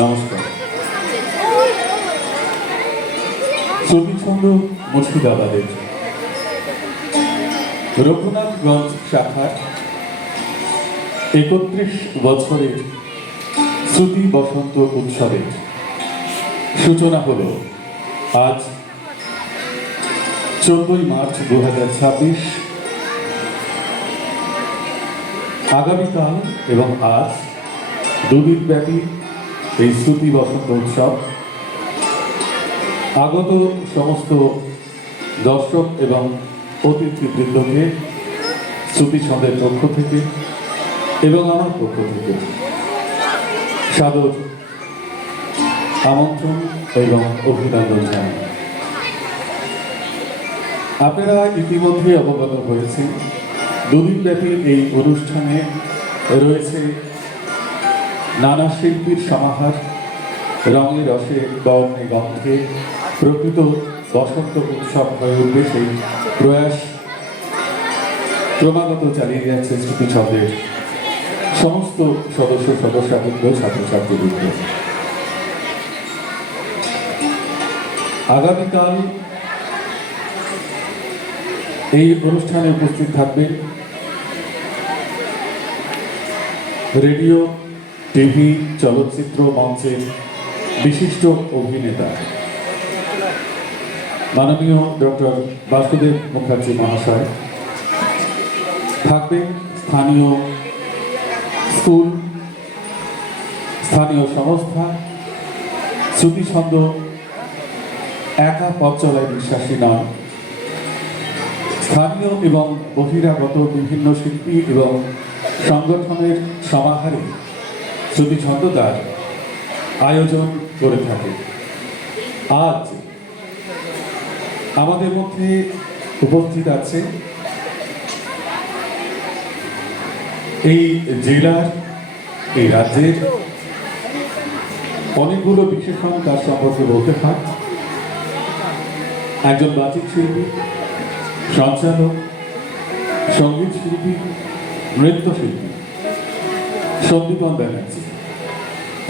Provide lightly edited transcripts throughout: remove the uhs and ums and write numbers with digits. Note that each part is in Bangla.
নমস্কার। শ্রমিকছন্দ মুর্শিদাবাদের রঘুনাথগঞ্জ শাখার ৩১ বছরের শ্রুতি বসন্ত উৎসবের সূচনা হল আজ ১৪ই মার্চ ২০২৬। আগামীকাল এবং আজ দুদিনব্যাপী এই শ্রুতি বসন্ত উৎসব আগত সমস্ত দর্শক এবং অতিথিবৃন্দকে শ্রুতি ছন্দের পক্ষ থেকে এবং আমার পক্ষ থেকে সাদর আমন্ত্রণ এবং অভিনন্দন জানাই। আপনারা ইতিমধ্যে অবগত হয়েছেন দুদিনব্যাপী এই অনুষ্ঠানে রয়েছে নানা শিল্পীর সমাহার, রঙে রসে বর্ণে গন্ধে প্রকৃত বসন্ত উৎসব হয়ে উঠবে সেই প্রয়াস ক্রমাগত চালিয়ে যাচ্ছে শ্রুতি ছন্দের সমস্ত সদস্যবৃন্দ, ছাত্রছাত্রীবৃন্দ। আগামীকাল এই অনুষ্ঠানে উপস্থিত থাকবে রেডিও, টিভি, চলচ্চিত্র মঞ্চের বিশিষ্ট অভিনেতা মাননীয় ডক্টর বাসুদেব মুখার্জি মহাশয়। থাকবেন স্থানীয় স্কুল, স্থানীয় সংস্থা, শ্রুতিছন্দ একা পথ চলায় বিশ্বাসী নয়, স্থানীয় এবং বহিরাগত বিভিন্ন শিল্পী এবং সংগঠনের সমাহারে শ্রুতিছন্দ তার আয়োজন করে থাকে। আজ আমাদের মধ্যে উপস্থিত আছে এই জেলার, এই রাজ্যের অনেকগুলো বিশেষণ তার সম্পর্কে বলতে হয়। একজন বাচিক শিল্পী, সঞ্চালক, সঙ্গীত শিল্পী, নৃত্যশিল্পী সন্দীপন ব্যানার্জি।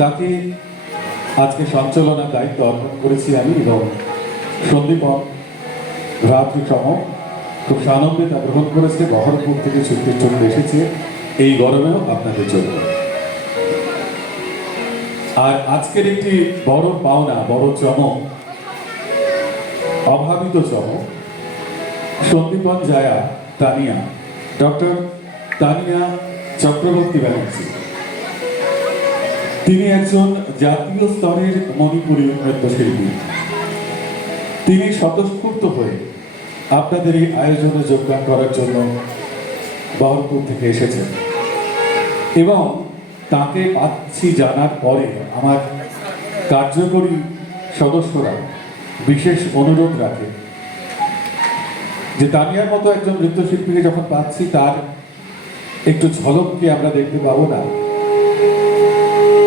তাকে আজকে সঞ্চালনার দায়িত্ব অর্পণ করেছি আমি এবং সন্দীপন ভ্রাতৃসম খুব সানন্দে তা গ্রহণ করেছে। বহরমপুর থেকে ছুটির জন্য এসেছে এই গরমেও আপনাদের জন্য। আর আজকের একটি বড় পাওনা, বড় চমক, অভাবিত চমক, সন্দীপন জায়া তানিয়া, ডক্টর তানিয়া চক্রবর্তী ব্যানার্জি। তিনি একজন জাতীয় স্তরের মণিপুরী নৃত্যশিল্পী। তিনি স্বতঃস্ফূর্ত হয়ে আপনাদের এই আয়োজনে যোগদান করার জন্য বহরমপুর থেকে এসেছেন এবং তাকে পাচ্ছি জানার পরে আমার কার্যকরী সদস্যরা বিশেষ অনুরোধ রাখে যে তানিয়ার মতো একজন নৃত্যশিল্পীকে যখন পাচ্ছি তার একটু ঝলক কি আমরা দেখতে পাবো না?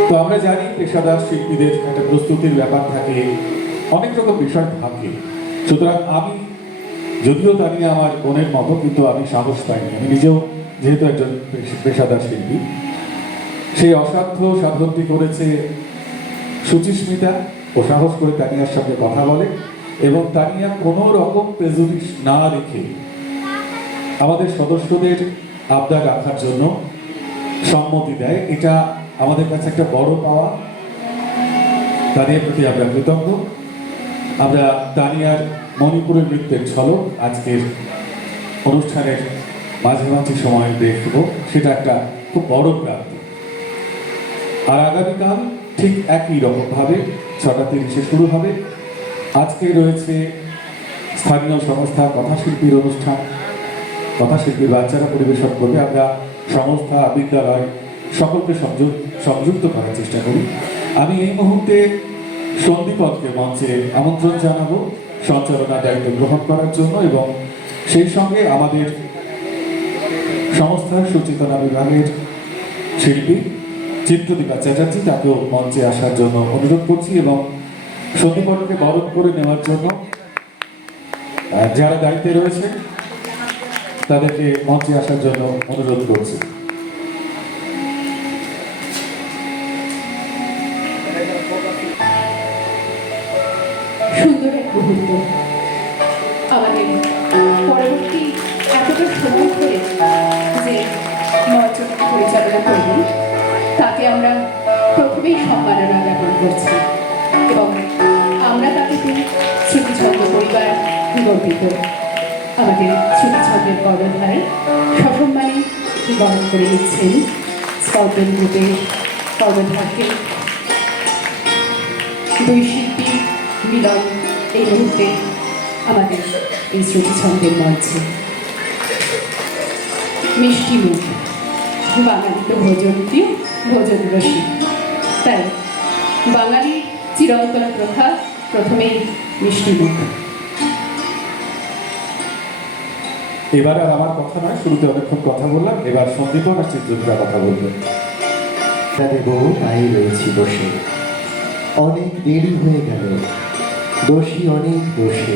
তো আমরা জানি পেশাদার শিল্পীদের একটা প্রস্তুতির ব্যাপার থাকে, অনেক রকম বিষয় থাকে। সুতরাং আমি, যদিও তানিয়া আমার বোনের মতো, কিন্তু আমি সাহস পাইনি। আমি নিজেও যেহেতু একজন পেশাদার শিল্পী, সেই অসাধ্য সাধনটি করেছে সুচিস্মিতা। ও সাহস করে তানিয়ার সঙ্গে কথা বলে এবং তানিয়া কোনো রকম প্রেজুডিস না রেখে আমাদের সদস্যদের আবদার রাখার জন্য সম্মতি দেয়। এটা আমাদের কাছে একটা বড় পাওয়া। তানিয়ার প্রতি আমরা কৃতজ্ঞ। আমরা তানিয়ার মণিপুরের নৃত্যের ঝলক আজকের অনুষ্ঠানের মাঝামাঝি সময় দেখব, সেটা একটা খুব বড় প্রাপ্তি। আর আগামীকাল ঠিক একই রকমভাবে 6:30 শুরু হবে। আজকে রয়েছে স্থানীয় সংস্থা কথাশিল্পীর অনুষ্ঠান, কথাশিল্পীর বাচ্চারা পরিবেশন করবে। আমরা সংস্থা, বিদ্যালয় সকলকে সংযুক্ত করার চেষ্টা করি। আমি এই মুহূর্তে সন্দীপনকে মঞ্চে আমন্ত্রণ জানাবো সঞ্চালনার দায়িত্ব গ্রহণ করার জন্য এবং সেই সঙ্গে আমাদের সংস্থার সুচেতনা বিভাগের শিল্পী চিত্রদীপা চ্যাটার্জি, তাকেও মঞ্চে আসার জন্য অনুরোধ করছি এবং সন্দীপনকে বরণ করে নেওয়ার জন্য যারা দায়িত্বে রয়েছে তাদেরকে মঞ্চে আসার জন্য অনুরোধ করছি। সুন্দর এক মুহূর্ত। আমাদের পরবর্তী এতটা সময় ধরে যে মঞ্চটি পরিচালনা করবেন তাকে আমরা প্রথমেই সম্মাননা জ্ঞাপন করছি এবং আমরা তাকে শ্রুতিছন্দ পরিবার গর্বিত। আমাদের শ্রুতিছন্দের কর্ণধার সসম্মানে বরণ করে নিচ্ছেন স্পন্দন গ্রুপের কর্ণধারকে। দুই শিল্পী মিলন এই মুহূর্তে আমাদের এই শ্রুতিছন্দের মঞ্চে। মিষ্টি মুখ, বাঙালি তো ভোজন প্রিয়, ভোজন রসিক, তাই বাঙালি চিরন্তন প্রথা প্রথমেই মিষ্টি মুখ। এবার আর আমার কথা নয়, শুরুতে অনেকক্ষণ কথা বললাম, এবার সন্দীপন আর চিত্রকরা কথা বলবেন। দেব তাই রয়েছি বসে, অনেক দেরি হয়ে গেল, দোষী অনেক দোষী,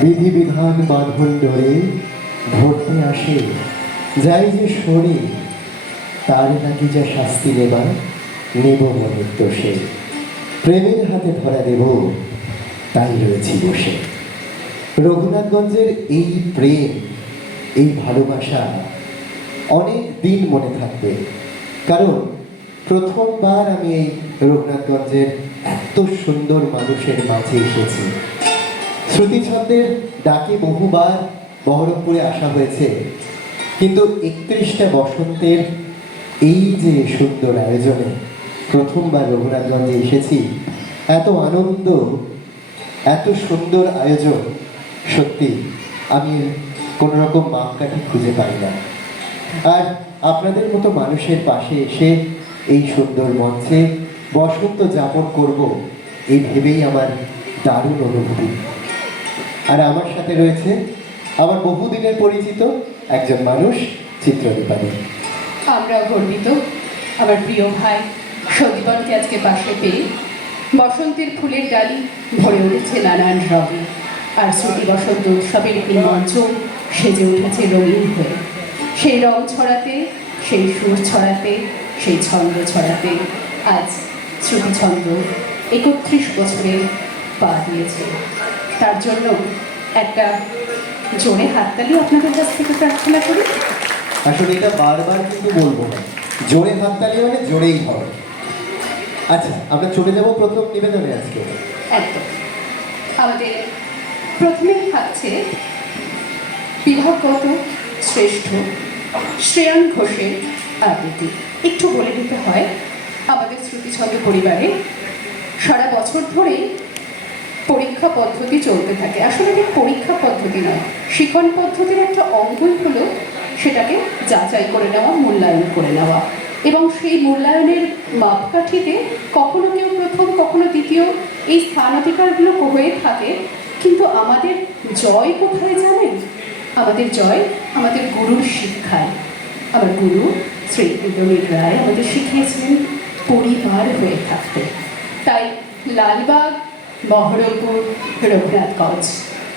বিধি বিধান বাঁধন ডরে ধরতে আসে, যাই যে শোনে তার নাকি যা শাস্তি নেবার নেব মনের দোষে, প্রেমের হাতে ধরা দেব তাই রয়েছি বসে। রঘুনাথগঞ্জের এই প্রেম, এই ভালোবাসা অনেক দিন মনে থাকবে, কারণ প্রথমবার আমি এই রঘুনাথগঞ্জের এত সুন্দর মানুষের মাঝে এসেছি। শ্রুতিছন্দের ডাকে বহুবার বহরমপুরে আসা হয়েছে, কিন্তু 31টা বসন্তের এই যে সুন্দর আয়োজনে প্রথমবার রঘুনাথগঞ্জে এসেছি। এত আনন্দ, এত সুন্দর আয়োজন, সত্যি আমি কোনো রকম মাপকাঠি খুঁজে পাই না। আর আপনাদের মতো মানুষের পাশে এসে এই সুন্দর মঞ্চে বসন্ত যাপন করব, এই ভেবেই আমার দারুণ অনুভূতি। আর আমার সাথে রয়েছে আমার বহুদিনের পরিচিত একজন মানুষ, চিত্রদীপালী। আমরাও গর্বিত আমার প্রিয় ভাই সন্দীপনকে আজকে পাশে পেয়ে। বসন্তের ফুলের ডালি ভরে উঠেছে নানান রঙে, আর শ্রুতি বসন্ত উৎসবের এই মঞ্চ সেজে উঠেছে রঙিন হয়ে। সেই রং ছড়াতে, সেই সুর ছড়াতে, সেই ছন্দ ছড়াতে আজ শ্রুতিছন্দ 31 বছরে পা দিয়েছে। তার জন্য একটা জোরে হাততালি আপনাদের কাছ থেকে প্রার্থনা করি। আসলে এটা বারবার কিন্তু বলবো না, জোরে হাততালি মানে জোরেই হবে। আচ্ছা, আমরা চলে যাব প্রথম নিবেদনে আজকে। একদম। আমাদের প্রথমেই থাকছে বিভাগগত শ্রেষ্ঠ শ্রেয়ান ঘোষের আবৃত্তি। একটু বলে দিতে হয়, আমাদের শ্রুতিছন্দ পরিবারে সারা বছর ধরেই পরীক্ষা পদ্ধতি চলতে থাকে। আসলে ঠিক পরীক্ষা পদ্ধতি নয়, শিখন পদ্ধতির একটা অঙ্গই হলো সেটাকে যাচাই করে নেওয়া, মূল্যায়ন করে নেওয়া, এবং সেই মূল্যায়নের মাপকাঠিতে কখনো কেউ প্রথম, কখনো দ্বিতীয়, এই স্থান অধিকারগুলো হয়ে থাকে। কিন্তু আমাদের জয় কোথায় জানেন? আমাদের জয় আমাদের গুরুর শিক্ষায়। আমার গুরু শ্রী ইন্দ্রনীল রায় আমাদের শিখিয়েছিলেন পরিবার হয়ে থাকতে। তাই লালবাগ, বহরমপুর, রঘুনাথগঞ্জ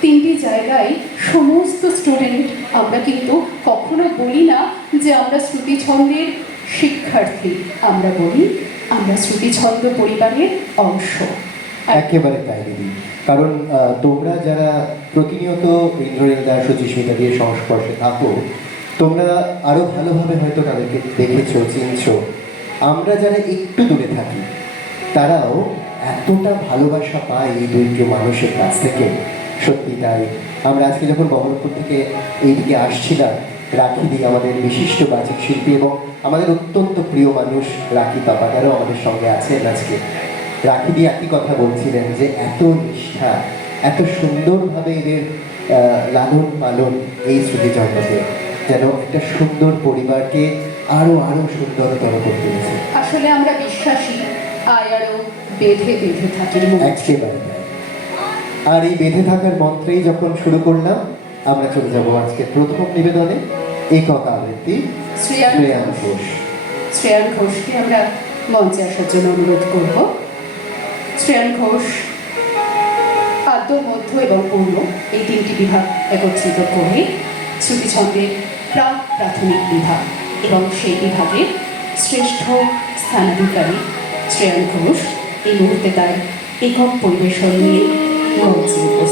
তিনটি জায়গায় সমস্ত স্টুডেন্ট আমরা কিন্তু কখনো বলি না যে আমরা শ্রুতিছন্দের শিক্ষার্থী, আমরা বলি আমরা শ্রুতিছন্দ পরিবারের অংশ। একেবারে তাই দিদি, কারণ তোমরা যারা প্রতিনিয়ত ইন্দ্রনীল দাস, সুচিস্মিতা দিয়ে সংস্পর্শে থাকো, তোমরা আরো ভালোভাবে হয়তো তাদেরকে দেখেছো, চিনছো। আমরা যারা একটু দূরে থাকি তারাও এতটা ভালোবাসা পায় এই দুইটি মানুষের কাছ থেকে, সত্যি তাই। আমরা আজকে যখন বহরমপুর থেকে এইদিকে আসছিলাম, রাখি দি আমাদের বিশিষ্ট বাচিক শিল্পী এবং আমাদের অত্যন্ত প্রিয় মানুষ রাখি পাপাদারও আমাদের সঙ্গে আছেন আজকে। রাখি দি একই কথা বলছিলেন যে এত নিষ্ঠা, এত সুন্দরভাবে এদের লালন পালন এই শ্রুতিচন্দ্রতে, যেন একটা সুন্দর পরিবারকে আরো আরো সুন্দরতর করতে হয়েছে। আসলে আমরা বিশ্বাসী আরো বেঁধে বেঁধে থাকি। একেবারে তাই। আর এই বেঁধে থাকার মন্ত্রেই যখন শুরু করলাম, আমরা চলে যাব আজকে প্রথম নিবেদনে, একক আবৃত্তি শ্রেয়ান ঘোষ। শ্রেয়ান ঘোষকে আমরা মঞ্চে আসার জন্য অনুরোধ করব। শ্রেয়ান ঘোষ আদ্য, মধ্য এবং পূর্ণ এই তিনটি বিভাগ একত্রিত করে শ্রুতিছন্দের প্রাক প্রাথমিক বিভাগ, এবং সেই বিভাগের শ্রেষ্ঠ স্থানাধিকারী শ্রেয়ান ঘোষ এই মুহূর্তে তার একক পরিবেশন নিয়ে মঞ্চে উপস্থিত।